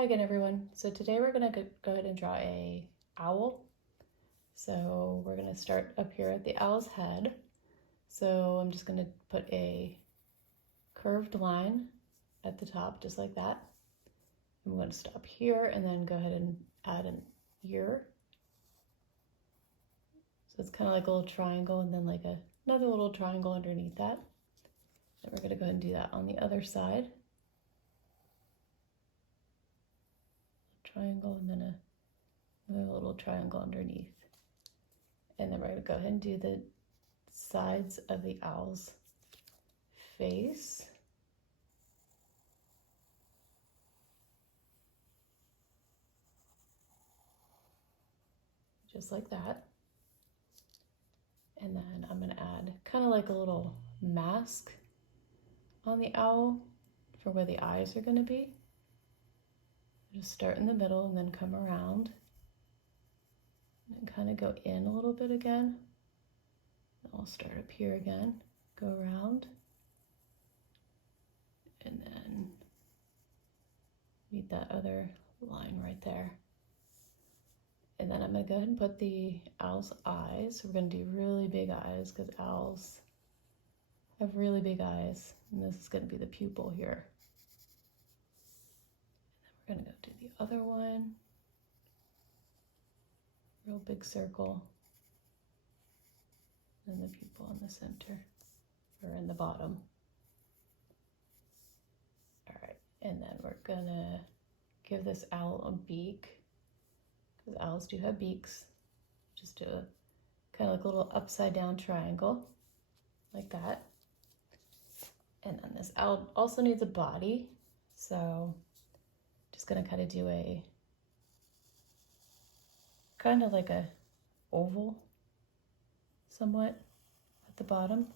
Hi again, everyone. So today we're going to go ahead and draw a owl. So we're going to start up here at the owl's head. So I'm just going to put a curved line at the top, just like that. I'm going to stop here and then go ahead and add an ear. So it's kind of like a little triangle and then like another little triangle underneath that. And we're going to go ahead and do that on the other side. Triangle and then another little triangle underneath. And then we're going to go ahead and do the sides of the owl's face. Just like that. And then I'm going to add kind of like a little mask on the owl for where the eyes are going to be. Just start in the middle and then come around and kind of go in a little bit again. And I'll start up here again, go around, and then meet that other line right there. And then I'm going to go ahead and put the owl's eyes. We're going to do really big eyes because owls have really big eyes. And this is going to be the pupil here. And then we're going to go do the other one. Real big circle. And the pupil in the center, or in the bottom. All right, and then we're going to give this owl a beak. Because owls do have beaks. Just do a kind of like a little upside down triangle, like that. And then this owl also needs a body, so just gonna kind of do a kind of like a oval somewhat at the bottom.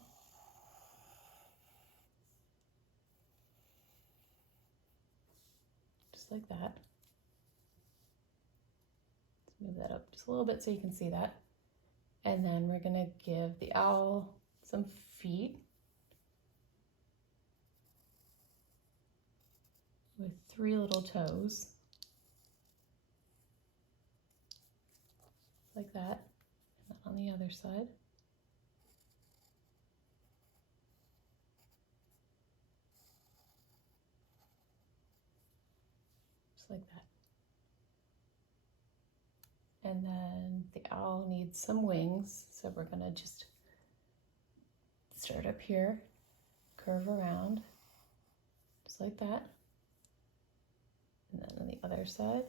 Just like that. Let's move that up just a little bit so you can see that. And then we're gonna give the owl some feet with 3 little toes, like that. And then on the other side. Just like that. And then the owl needs some wings, so we're gonna just start up here, curve around, just like that. And then on the other side,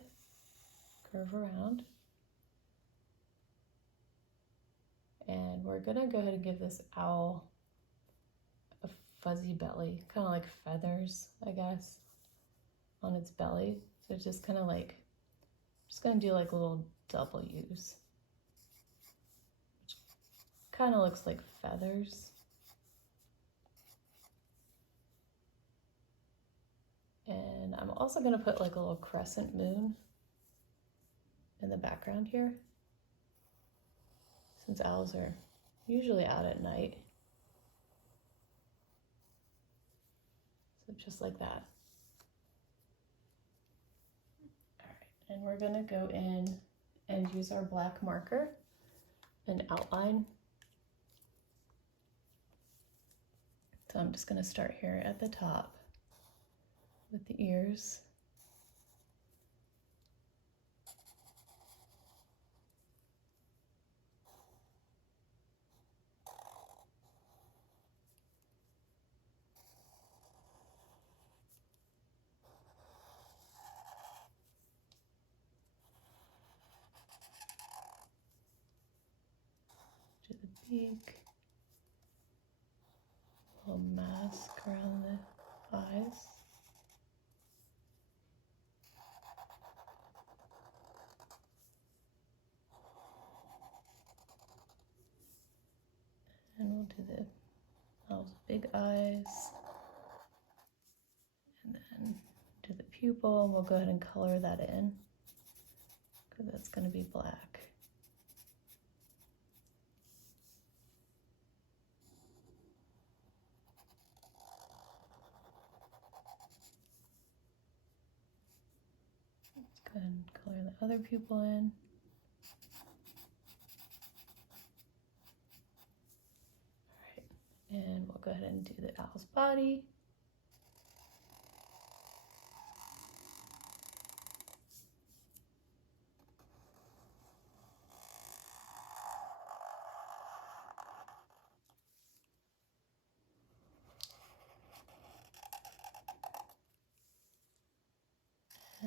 curve around. And we're gonna go ahead and give this owl a fuzzy belly, kind of like feathers, I guess, on its belly. So it's just kind of like, just gonna do like little W's. Which kind of looks like feathers. And I'm also gonna put like a little crescent moon in the background here, since owls are usually out at night. So just like that. All right, and we're gonna go in and use our black marker and outline. So I'm just gonna start here at the top with the ears. To the beak, a little mask around the eyes. And we'll do the owl's big eyes. And then do the pupil, and we'll go ahead and color that in, because that's going to be black. Go ahead and color the other pupil in. All right, and we'll go ahead and do the owl's body.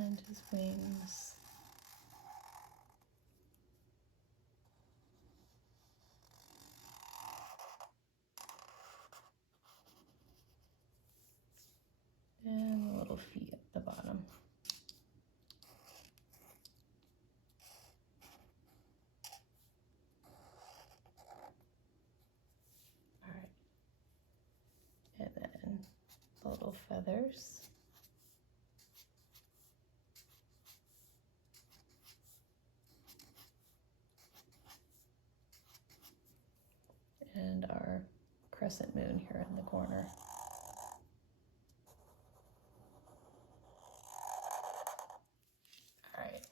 And his wings. And the little feet at the bottom. All right. And then the little feathers. And our crescent moon here in the corner. All right.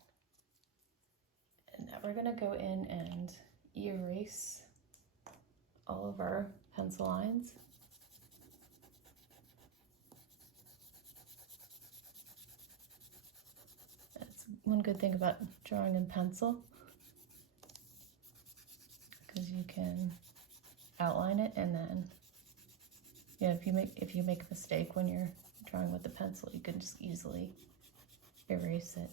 And now we're gonna go in and erase all of our pencil lines. That's one good thing about drawing in pencil, because you can outline it, and then if you make a mistake when you're drawing with the pencil, you can just easily erase it.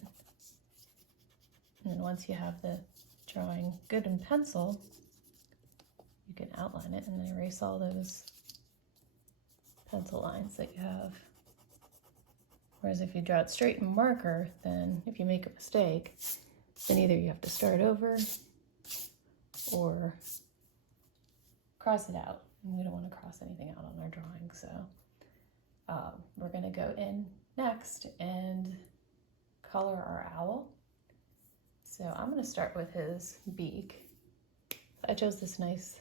And then once you have the drawing good in pencil, you can outline it and then erase all those pencil lines that you have. Whereas if you draw it straight in marker, then if you make a mistake, then either you have to start over or cross it out. And we don't want to cross anything out on our drawing, so we're going to go in next and color our owl. So I'm going to start with his beak. I chose this nice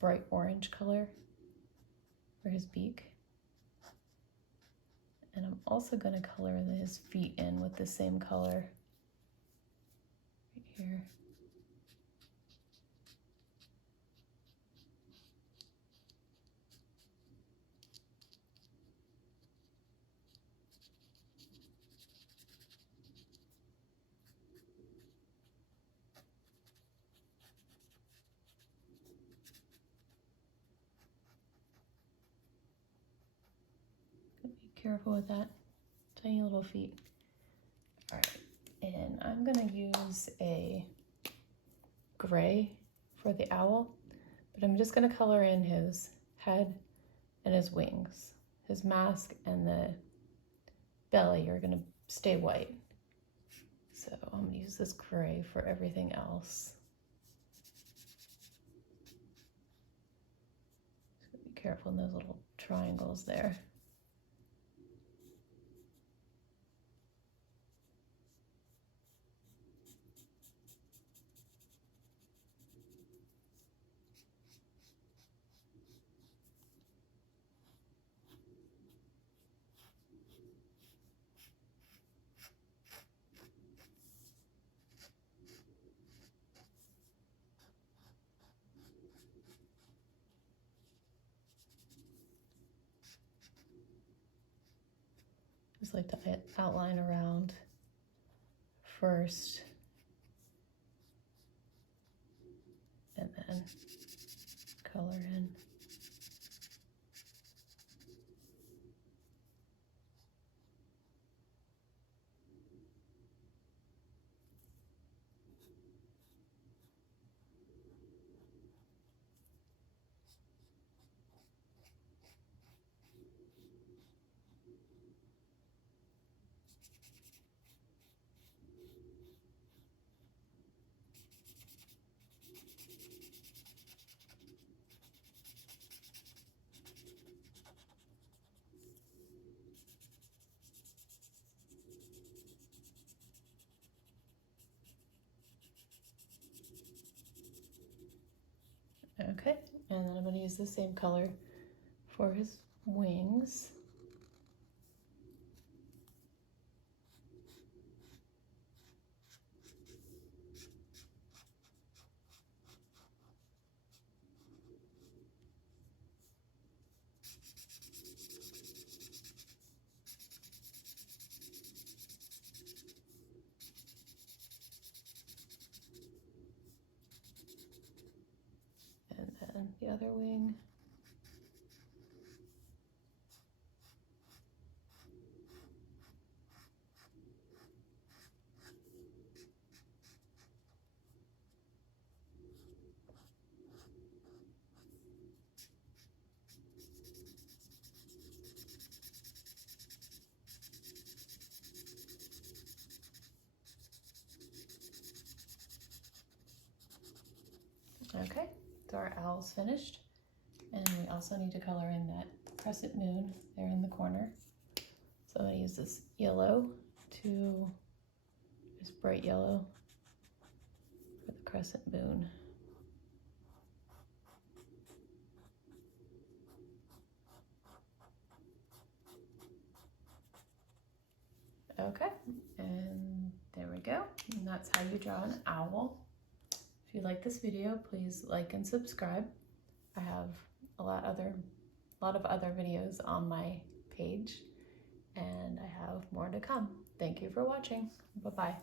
bright orange color for his beak. And I'm also going to color his feet in with the same color right here. Careful with that tiny little feet. All right, and I'm gonna use a gray for the owl, but I'm just gonna color in his head and his wings. His mask and the belly are gonna stay white. So I'm gonna use this gray for everything else. So be careful in those little triangles there. Just like to outline around first, and then color in. Okay, and then I'm going to use the same color for his wings. other wing. Okay, so our owl's finished. And we also need to color in that crescent moon there in the corner. So I'm going to use this yellow this bright yellow for the crescent moon. Okay, and there we go. And that's how you draw an owl. If you like this video, please like and subscribe. I have a lot of other videos on my page, and I have more to come. Thank you for watching. Bye-bye.